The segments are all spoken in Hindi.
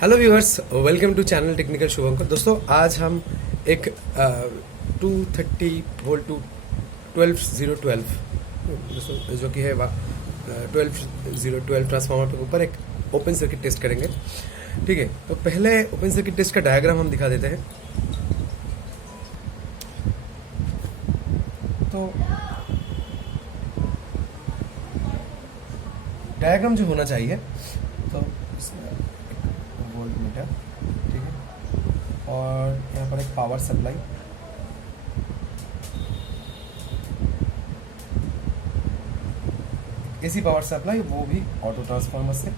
Hello viewers, welcome to channel technical Shubhankar. दोस्तों, आज हम एक 230 वोल्ट टू 12012 दोस्तों जो कि है 12012 ट्रांसफार्मर के ऊपर एक ओपन सर्किट टेस्ट करेंगे। ठीक है, तो पहले ओपन सर्किट टेस्ट का डायग्राम हम दिखा देते हैं। तो डायग्राम जो होना चाहिए, तो वोल्ट मीटर, ठीक है, और यहाँ पर एक power supply, AC power supply, वो भी ऑटो ट्रांसफार्मर से।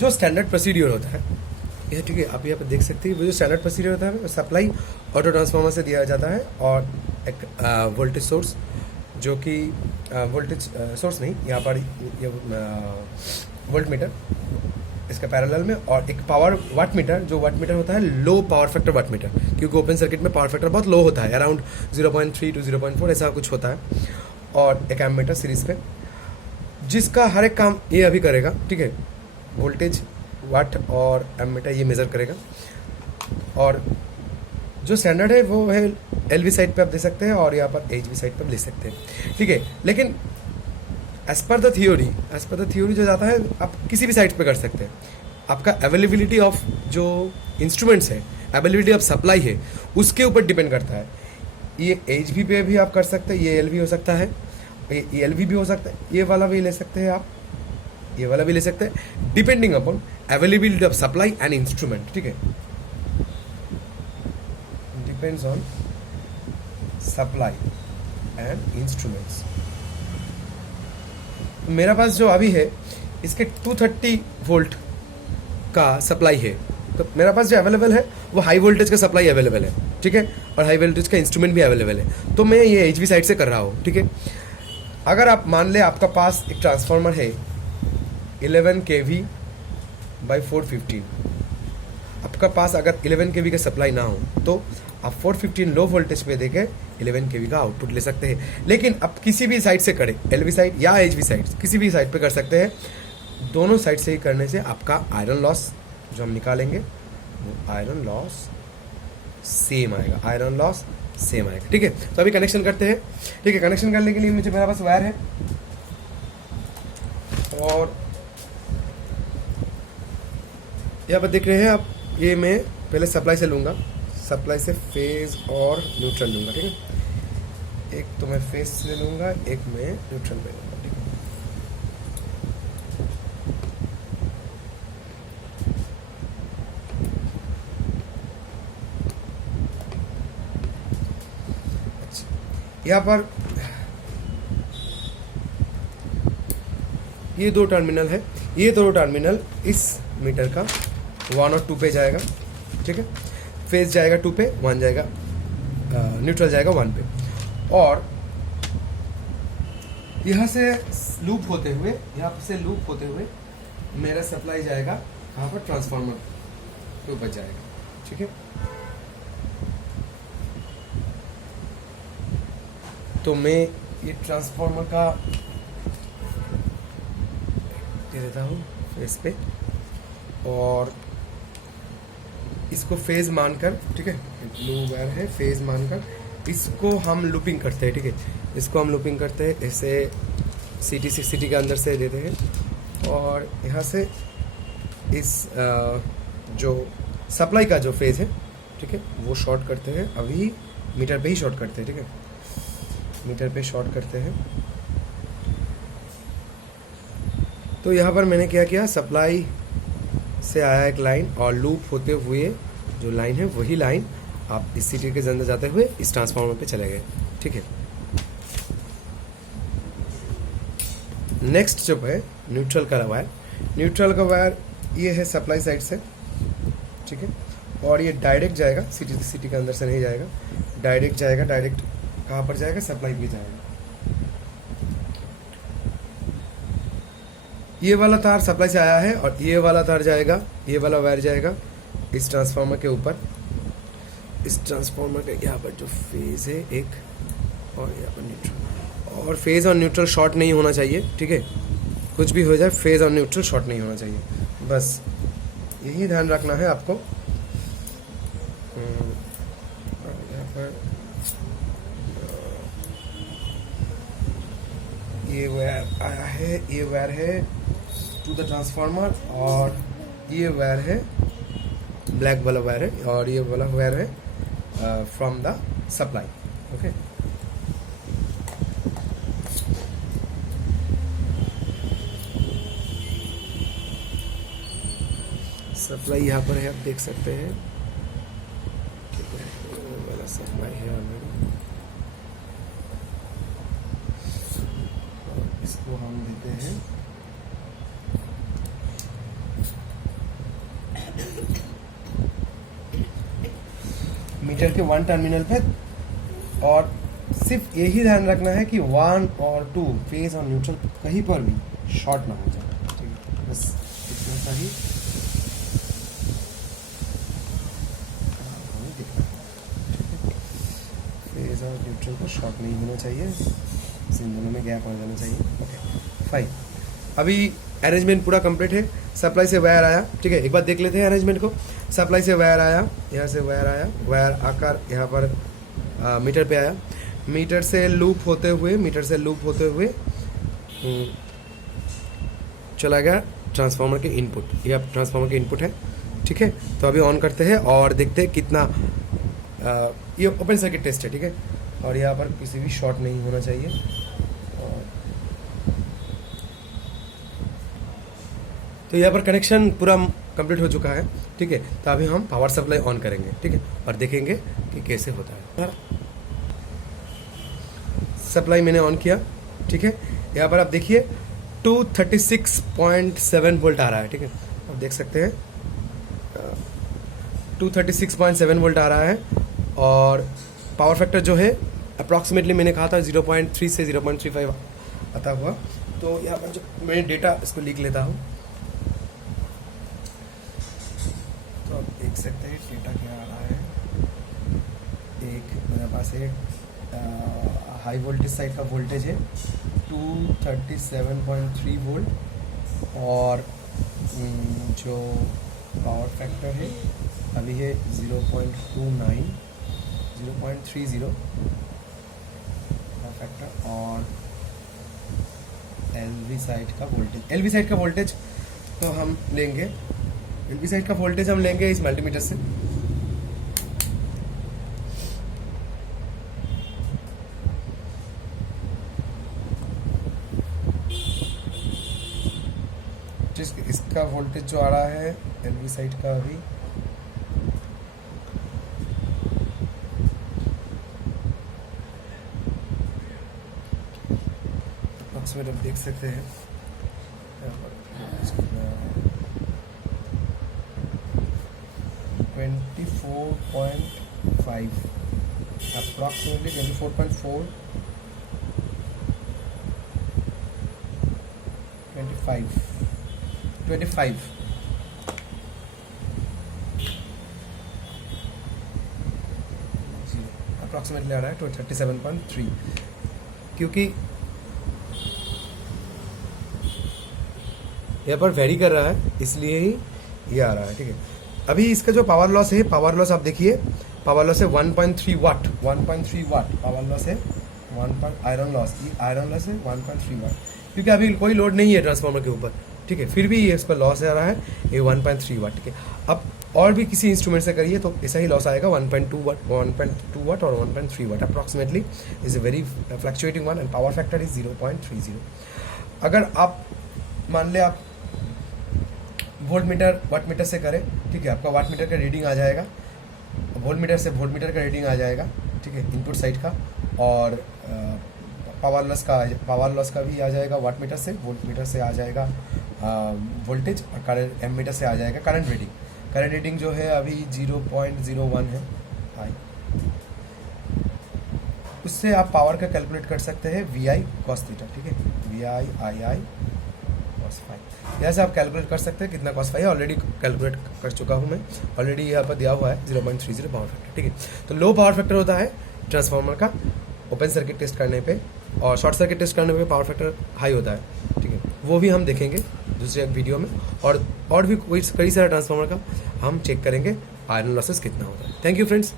जो स्टैंडर्ड प्रोसीड्यूर होता है यह, ठीक है, आप यहाँ पर देख सकते हैं। वो जो स्टैंडर्ड प्रोसीड्यूर होता है, सप्लाई ऑटो ट्रांसफार्मर से दिया जाता है, और एक वोल्टेज सोर्स, जो कि वोल्टेज सोर्स नहीं, यहाँ पर ये वोल्ट मीटर इसका पैरेलल में, और एक पावर वाट मीटर, जो वाट मीटर होता है low power factor watt meter, क्योंकि ओपन सर्किट में पावर फैक्टर बहुत लो होता है, अराउंड 0.3 to 0.4 ऐसा कुछ होता है, और एक एम मीटर सीरीज पे, जिसका हर एक काम ये अभी करेगा। ठीक है, वोल्टेज, वाट और एमीटर ये मेज़र करेगा। और जो स्टैंडर्ड है वो है एलवी साइड पे आप दे सकते हैं, और यहाँ पर एचवी साइड पे ले सकते हैं। ठीक है, लेकिन एज पर द थ्योरी जो जाता है, आप किसी भी साइड पे कर सकते हैं। आपका अवेलेबिलिटी ऑफ जो इंस्ट्रूमेंट्स है, अवेलेबिलिटी ऑफ सप्लाई है, उसके ऊपर डिपेंड करता है। ये एचवी पे भी आप कर सकते हैं, ये एलवी हो सकता है, ये एलवी भी हो सकता है, ये वाला भी ले सकते हैं आप, ये वाला भी ले सकते हैं, depending upon availability of supply and instrument. ठीक है, depends on supply and instruments. मेरा पास जो अभी है, इसके 230 वोल्ट का सप्लाई है, तो मेरा पास जो अवेलेबल है वो हाई वोल्टेज का सप्लाई अवेलेबल है। ठीक है, और हाई वोल्टेज का इंस्ट्रूमेंट भी अवेलेबल है, तो मैं ये एचवी साइड से कर रहा हूँ। ठीक है, अगर आप मान ले आपका पास एक ट्रांसफार्मर है 11 kV बाई 415, आपका पास अगर 11 kV का सप्लाई ना हो, तो आप 415 लो वोल्टेज पे देके 11 kV का आउटपुट ले सकते हैं। लेकिन आप किसी भी साइड से करें, एलवी साइड या एचवी साइड, किसी भी साइड पे कर सकते हैं। दोनों साइड से ही करने से आपका आयरन लॉस जो हम निकालेंगे, वो आयरन लॉस सेम आएगा। ठीक है, तो अभी कनेक्शन करते हैं। ठीक है, कनेक्शन करने के लिए मुझे, मेरा पास वायर है, और यहाँ पर देख रहे हैं आप, ये मैं पहले सप्लाई से लूँगा, सप्लाई से फेज और न्यूट्रल लूँगा। ठीक है, एक तो मैं फेज से लूँगा, एक मैं न्यूट्रल में लूँगा। ठीक है, अच्छा, यहाँ पर ये दो टर्मिनल है, ये दो टर्मिनल इस मीटर का 1 और 2 पे जाएगा। ठीक है, फेज जाएगा 2 पे, 1 जाएगा, न्यूट्रल जाएगा 1 पे, और यहाँ से लूप होते हुए मेरा सप्लाई जाएगा कहाँ पर, ट्रांसफार्मर के ऊपर जाएगा। ठीक है, तो मैं ये ट्रांसफार्मर का दे देता हूँ फेस पे, और इसको फेज मानकर, ठीक है, ब्लू वायर है, फेज मानकर इसको हम लूपिंग करते हैं। ठीक है, इसको हम लूपिंग करते हैं, ऐसे सिटी के अंदर से देते हैं, और यहाँ से इस जो सप्लाई का जो फेज है, ठीक है, वो शॉर्ट करते हैं। अभी मीटर पे ही शॉर्ट करते हैं। ठीक है, मीटर पे शॉर्ट करते हैं, तो यहाँ पर मैंने क्या किया, सप्लाई से आया एक लाइन और लूप होते हुए जो लाइन है वही लाइन आप इस सिटी के अंदर जाते हुए इस ट्रांसफार्मर पे चले गए, ठीक है। नेक्स्ट जो है न्यूट्रल का वायर, न्यूट्रल का वायर ये है सप्लाई साइड से, ठीक है, और ये डायरेक्ट जाएगा सिटी के अंदर से नहीं जाएगा, डायरेक्ट जाएगा। डायरेक्ट कहाँ पर जाएगा, सप्लाई पे जाएगा। ये वाला तार सप्लाई से आया है और ये वाला तार जाएगा, ये वाला वायर जाएगा इस ट्रांसफार्मर के ऊपर। इस ट्रांसफार्मर के यहाँ पर जो फेज है एक, और यहाँ पर न्यूट्रल, और फेज और न्यूट्रल शॉर्ट नहीं होना चाहिए, ठीक है। कुछ भी हो जाए फेज और न्यूट्रल शॉर्ट नहीं होना चाहिए, बस यही ध्यान रखना है आपको। यहाँ पर ये वायर आया है, ये वायर है टू द ट्रांसफार्मर, और ये वायर है ब्लैक वाला वायर है, और ये वाला वायर है from the supply, okay. Supply यहाँ पर है, आप देख सकते हैं, ठीक है, ये वाला सप्लाई है ऑलरेडी। इसको हम देते हैं मीटर के 1 टर्मिनल पे, और सिर्फ यही ध्यान रखना है कि 1 और 2 फेज और न्यूट्रल कहीं पर भी शॉर्ट ना हो जाए, ठीक है, बस इतना सा ही फेज और न्यूट्रल को शॉर्ट नहीं होना चाहिए, इन दोनों में गैप आ जाना चाहिए, ओके फाइन। अभी अरेंजमेंट पूरा कंप्लीट है, सप्लाई से वायर आया, ठीक है, एक बार देख लेते हैं अरेंजमेंट को। सप्लाई से वायर आया, यहाँ से वायर आया, वायर आकर यहाँ पर मीटर पे आया, मीटर से लूप होते हुए चला गया ट्रांसफार्मर के इनपुट। ये अब ट्रांसफार्मर के इनपुट है, ठीक है। तो अभी ऑन करते हैं और देखते हैं कितना, ये ओपन सर्किट टेस्ट है, ठीक है, और यहाँ पर किसी भी शॉर्ट नहीं होना चाहिए। तो यहाँ पर कनेक्शन पूरा कंप्लीट हो चुका है, ठीक है। तो अभी हम पावर सप्लाई ऑन करेंगे, ठीक है, और देखेंगे कि कैसे होता है। सप्लाई मैंने ऑन किया, ठीक है। यहाँ पर आप देखिए 236.7 वोल्ट आ रहा है, ठीक है, आप देख सकते हैं 236.7 वोल्ट आ रहा है, और पावर फैक्टर जो है अप्रॉक्सीमेटली मैंने कहा था 0.3 से 0.35 आता हुआ। तो यहाँ पर जो मैं डेटा इसको लिख लेता हूँ, तो आप देख सकते हैं डेटा क्या आ रहा है। एक मेरे पास एक हाई वोल्टेज साइड का वोल्टेज है 237.3 वोल्ट, और जो पावर फैक्टर है अभी है 0.30 पावर फैक्टर, और एलवी साइड का वोल्टेज तो हम लेंगे, एलवी साइड का वोल्टेज हम लेंगे इस मल्टीमीटर से। इसका वोल्टेज जो आ रहा है एलवी साइड का अभी अप्रोक्सीमेट आप देख सकते हैं 24.5 approximately 24.4 25 अप्रॉक्सीमेटली आ रहा है 37.3, क्योंकि यहाँ पर वेरी कर रहा है इसलिए ही ये आ रहा है, ठीक है। अभी इसका जो पावर लॉस है, पावर लॉस आप देखिए, पावर लॉस है 1.3 वाट पावर लॉस है, आयरन लॉस है 1.3 वाट, क्योंकि अभी कोई लोड नहीं है ट्रांसफार्मर के ऊपर, ठीक है, फिर भी ये इस पर लॉस आ रहा है ये 1.3 वाट, ठीक है। अब और भी किसी इंस्ट्रूमेंट से करिए तो ऐसा ही लॉस आएगा 1.2 वाट और 1.3 watt approximately is a very fluctuating one, and power factor is 0.30। अगर आप मान ले आप वोल्ट मीटर वाट मीटर से करें, ठीक है, आपका वाट मीटर का रीडिंग आ जाएगा, वोल्ट मीटर से वोल्ट मीटर का रीडिंग आ जाएगा, ठीक है, इनपुट साइड का, और पावर लॉस का भी आ जाएगा वाट मीटर से, वोल्ट मीटर से आ जाएगा वोल्टेज, और करंट एम मीटर से आ जाएगा करंट रीडिंग। करंट रीडिंग जो है अभी 0.01 है आई, उससे आप पावर का कैलकुलेट कर सकते हैं वी आई कॉस थीटा, ठीक है, V I I I cos phi, यहाँ से आप कैलकुलेट कर सकते हैं कितना कॉस फाई है। ऑलरेडी कैलकुलेट कर चुका हूँ मैं, ऑलरेडी यहाँ पर दिया हुआ है 0.30 पावर फैक्टर, ठीक है। तो लो पावर फैक्टर होता है ट्रांसफार्मर का ओपन सर्किट टेस्ट करने पे, और शॉर्ट सर्किट टेस्ट करने पे पावर फैक्टर हाई होता है, ठीक है, वो भी हम देखेंगे दूसरे एक वीडियो में। और भी कई सारे ट्रांसफार्मर का हम चेक करेंगे आयरन लॉसेस कितना होता है। Thank you friends.